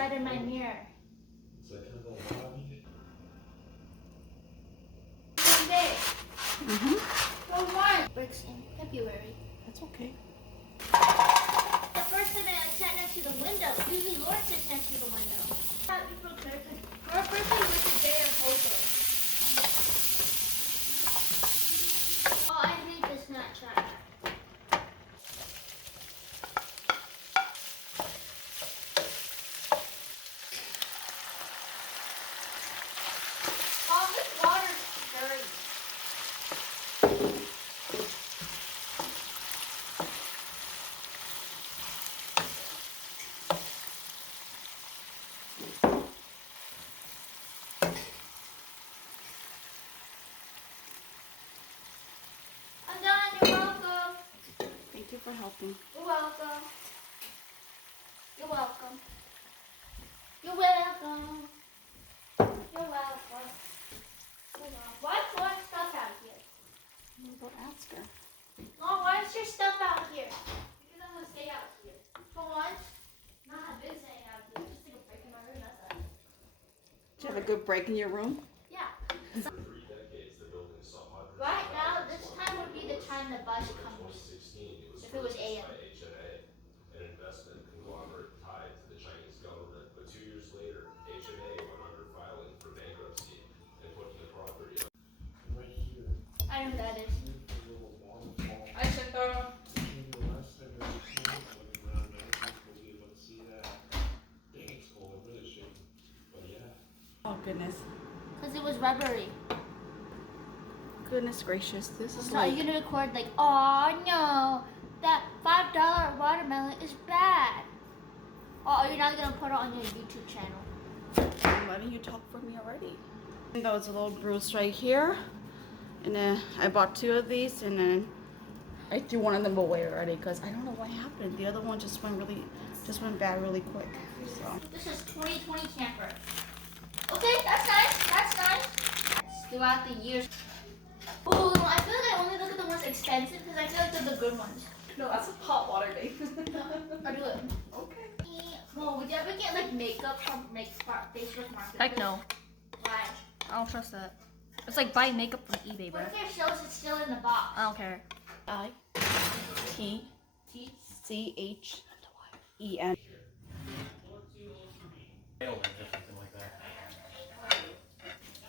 inside of my mirror. So I kind of go, wow. Someday. For March. Breaks in February. That's okay. The first time I sat next to the window. Usually Lord sits next to the window. Happy for Christmas. Her birthday was the day of Poker. Oh, I hate the Snapchat. Oh, this water's dirty. I'm done. You're welcome. Thank you for helping. You're welcome. You're welcome. You're welcome. You're welcome. Why is more stuff out here? Go ask her. Mom, why is your stuff out here? Because I'm gonna stay out here. For once? No, I've been staying out here. Just take a break in my room, that's all. Did you have a good break in your room? Yeah. For 3 decades, the building saw hundreds of Right now, thousands this of time would be the time the bus In comes. 2016, it was If it was purchased AM. by HMA, an investment conglomerate tied to the Chinese government. But 2 years later, HMA went under filing for bankruptcy and putting the property on. Right here, I know who that is. a little waterfall. I should go. Maybe the last time I was looking around, I was supposed to be able to see that. Dang, it's cold, I'm really shaking. But yeah. Oh goodness. Because it was rubbery. Goodness gracious. This is So are like you gonna record like, oh no, that $5 watermelon is bad? Or are you not gonna put it on your YouTube channel? I'm letting you talk for me already. And that was a little bruise right here. And then I bought 2 of these and then I threw one of them away already because I don't know what happened. The other one just went bad really quick. So This is 2020 camper. Okay, that's nice. That's nice. Throughout the years. Oh, I feel like I only look at the ones expensive because I feel like they're the good ones. no, that's a hot water babe. I do it. Okay. Well, would you ever get like makeup from Facebook Marketplace? Heck no. Why? I don't trust that. It's like buying makeup from eBay, bro. What if it shows it's still in the box? I don't care. I-T-C-H-E-N.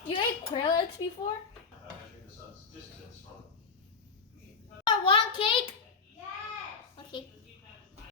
You ate quail eggs before? I want cake.